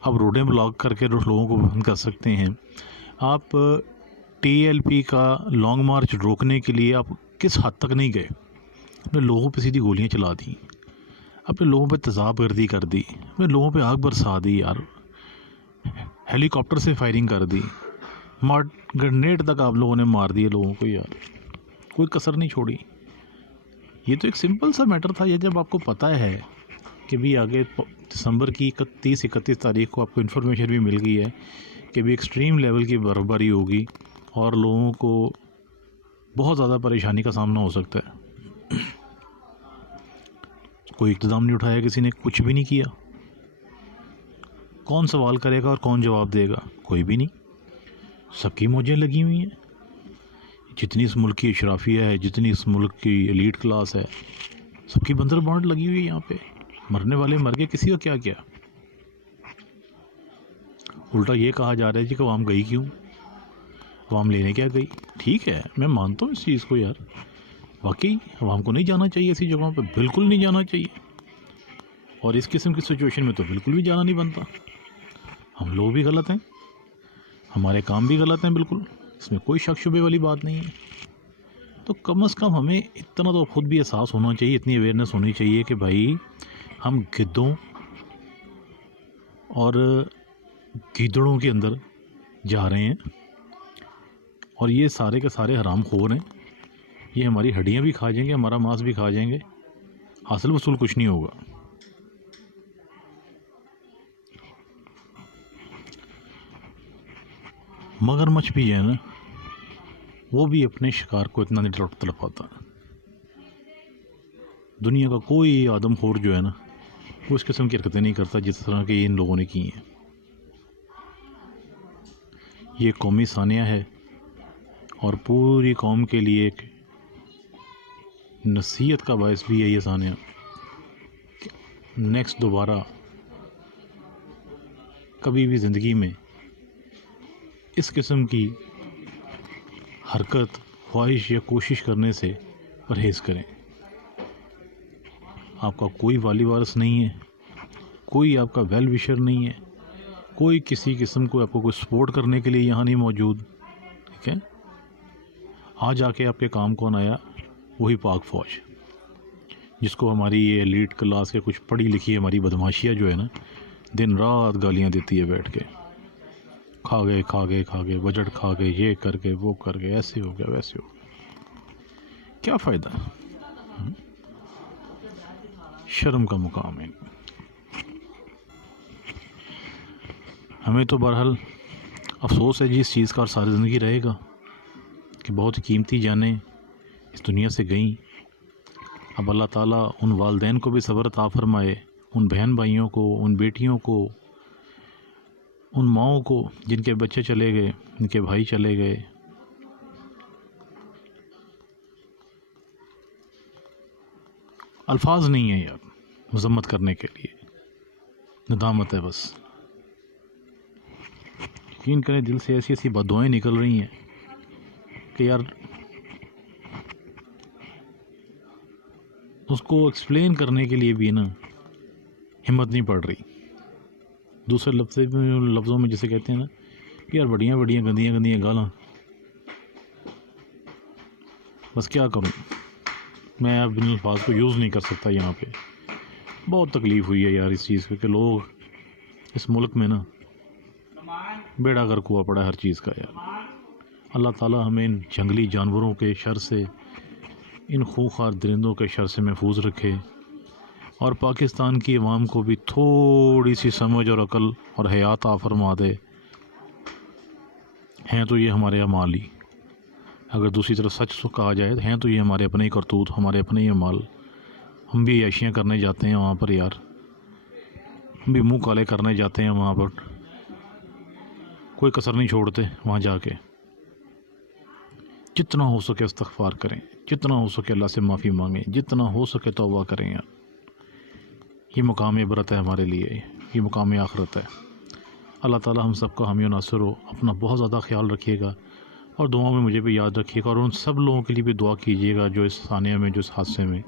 آپ روڈیں بلاک کر کے لوگوں کو بند کر سکتے ہیں. آپ ٹی ایل پی کا لانگ مارچ روکنے کے لیے آپ کس حد تک نہیں گئے؟ اپنے لوگوں پہ سیدھی گولیاں چلا دیں، اپنے لوگوں پہ تیزاب گردی کر دی، اپنے لوگوں پہ آگ برسا دی یار، ہیلی کاپٹر سے فائرنگ کر دی، گرنیڈ تک آپ لوگوں نے مار دیے لوگوں کو یار، کوئی کسر نہیں چھوڑی. یہ تو ایک سمپل سا میٹر تھا. یہ جب آپ کو پتہ ہے کہ بھی آگے دسمبر کی 31 تاریخ کو آپ کو انفارمیشن بھی مل گئی ہے کہ بھی ایکسٹریم لیول کی برفباری ہوگی اور لوگوں کو بہت زیادہ پریشانی کا سامنا ہو سکتا ہے، کوئی اقتدام نہیں اٹھایا، کسی نے کچھ بھی نہیں کیا. کون سوال کرے گا اور کون جواب دے گا؟ کوئی بھی نہیں. سب کی موجیں لگی ہوئی ہیں. جتنی اس ملک کی اشرافیہ ہے، جتنی اس ملک کی ایلیٹ کلاس ہے، سب کی بندر بانٹ لگی ہوئی ہے یہاں پہ. مرنے والے مر گئے، کسی کا کیا کیا. الٹا یہ کہا جا رہا ہے جی کہ عوام گئی کیوں، عوام لینے کیا گئی. ٹھیک ہے، میں مانتا ہوں اس چیز کو یار، واقعی عوام کو نہیں جانا چاہیے ایسی جگہوں پہ، بالکل نہیں جانا چاہیے. اور اس قسم کی سچویشن میں تو بالکل بھی جانا نہیں بنتا. ہم لوگ بھی غلط ہیں، ہمارے کام بھی غلط ہیں، بالکل اس میں کوئی شک شبے والی بات نہیں ہے. تو کم از کم ہمیں اتنا تو خود بھی احساس ہونا چاہیے، اتنی اویئرنیس ہونی چاہیے کہ بھائی ہم گدوں اور گیدڑوں کے اندر جا رہے ہیں اور یہ سارے کے سارے حرام خور ہیں. یہ ہماری ہڈیاں بھی کھا جائیں گے، ہمارا ماس بھی کھا جائیں گے، حاصل وصول کچھ نہیں ہوگا. مگرمچھ بھی ہے نا، وہ بھی اپنے شکار کو اتنا نہیں تڑپ پاتا. دنیا کا کوئی آدم خور جو ہے نا وہ اس قسم کی حرکتیں نہیں کرتا جس طرح کہ ان لوگوں نے کی ہیں. یہ قومی ثانیہ ہے اور پوری قوم کے لیے ایک نصیحت کا باعث بھی ہے یہ ثانیہ. نیکسٹ دوبارہ کبھی بھی زندگی میں اس قسم کی حرکت، خواہش یا کوشش کرنے سے پرہیز کریں. آپ کا کوئی والی وارث نہیں ہے، کوئی آپ کا ویل وشر نہیں ہے، کوئی کسی قسم کو آپ کو کوئی سپورٹ کرنے کے لیے یہاں نہیں موجود. ٹھیک ہے، آج آ کے آپ کے کام کون آیا؟ وہی پاک فوج، جس کو ہماری یہ ایلیٹ کلاس کے کچھ پڑھی لکھی ہماری بدماشیاں جو ہے نا دن رات گالیاں دیتی ہے بیٹھ کے، کھا گئے بجٹ کھا گئے، یہ کر کے وہ کر کے، ایسے ہو گیا ویسے ہو گیا. کیا فائدہ؟ شرم کا مقام ہے. ہمیں تو بہرحال افسوس ہے جی اس چیز کا، اور ساری زندگی رہے گا کہ بہت قیمتی جانیں اس دنیا سے گئیں. اب اللہ تعالیٰ ان والدین کو بھی صبر عطا فرمائے، ان بہن بھائیوں کو، ان بیٹیوں کو، ان ماؤں کو جن کے بچے چلے گئے، ان کے بھائی چلے گئے. الفاظ نہیں ہیں یار مذمت کرنے کے لیے، ندامت ہے بس. یقین کریں دل سے ایسی ایسی بددعائیں نکل رہی ہیں کہ یار اس کو ایکسپلین کرنے کے لیے بھی نا ہمت نہیں پڑ رہی. دوسرے لفظوں میں جسے کہتے ہیں نا کہ یار بڑیاں گندیاں گالاں، بس کیا کروں میں، اب ان الفاظ کو یوز نہیں کر سکتا یہاں پہ. بہت تکلیف ہوئی ہے یار اس چیز پہ کہ لوگ اس ملک میں نا بیڑا غرق ہوا پڑا ہے ہر چیز کا یار. اللہ تعالیٰ ہمیں ان جنگلی جانوروں کے شر سے، ان خوخوار درندوں کے شر سے محفوظ رکھے، اور پاکستان کی عوام کو بھی تھوڑی سی سمجھ اور عقل اور حیا عطا فرما دے. ہیں تو یہ ہمارے اعمال ہی، اگر دوسری طرف سچ کہا جائے تو ہیں تو یہ ہمارے اپنے ہی کرتوت، ہمارے اپنے ہی اعمال. ہم بھی عیاشیاں کرنے جاتے ہیں وہاں پر یار، ہم بھی منہ کالے کرنے جاتے ہیں وہاں پر، کوئی کسر نہیں چھوڑتے وہاں جا کے. جتنا ہو سکے استغفار کریں، جتنا ہو سکے اللہ سے معافی مانگیں، جتنا ہو سکے توبہ کریں یار. یہ مقام عبرت ہے ہمارے لیے، یہ مقام آخرت ہے. اللہ تعالیٰ ہم سب کا حامی و ناصر ہو. اپنا بہت زیادہ خیال رکھیے گا اور دعاؤں میں مجھے بھی یاد رکھیے گا، اور ان سب لوگوں کے لیے بھی دعا کیجیے گا جو اس ثانیہ میں، جو اس حادثے میں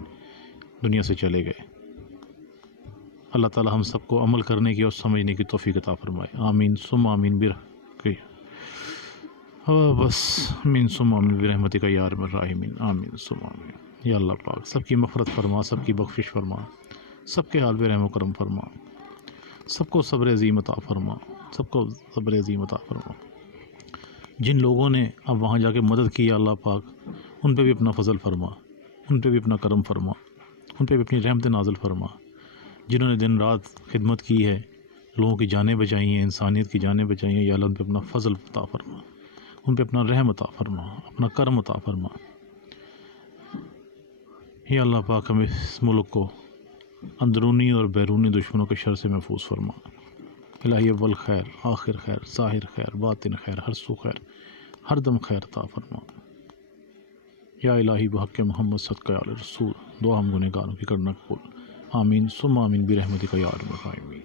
دنیا سے چلے گئے. اللہ تعالی ہم سب کو عمل کرنے کی اور سمجھنے کی توفیق عطا فرمائے، آمین ثم آمین بس آمین ثم آمین برحمتک یا ارحم الراحمین، آمین ثم آمین۔ یا اللہ پاک سب کی مغفرت فرما، سب کی بخشش فرما، سب کے حال پہ رحم و کرم فرما، سب کو صبر عظیم عطا فرما، سب کو صبر عظیم عطا فرما۔ جن لوگوں نے اب وہاں جا کے مدد کی یا اللہ پاک، ان پہ بھی اپنا فضل فرما، ان پہ بھی اپنا کرم فرما، ان پہ بھی اپنی رحمت نازل فرما۔ جنہوں نے دن رات خدمت کی ہے، لوگوں کی جانیں بچائی ہیں، انسانیت کی جانیں بچائی ہیں، یا اللہ ان پہ اپنا فضل عطا فرما، ان پہ اپنا رحم عطا فرما، اپنا کرم عطا فرما۔ یا اللہ پاک ہمیں اس ملک کو اندرونی اور بیرونی دشمنوں کے شر سے محفوظ فرما۔ الہی اول خیر، آخر خیر، ظاہر خیر، باطن خیر، ہر سو خیر، ہر دم خیر عطا فرما۔ یا الہی بحق محمد صدقہ آل رسول، دعا ہم گنہگاروں کی کرنا قبول، آمین ثم آمین برحمتک یا ارحم الراحمین۔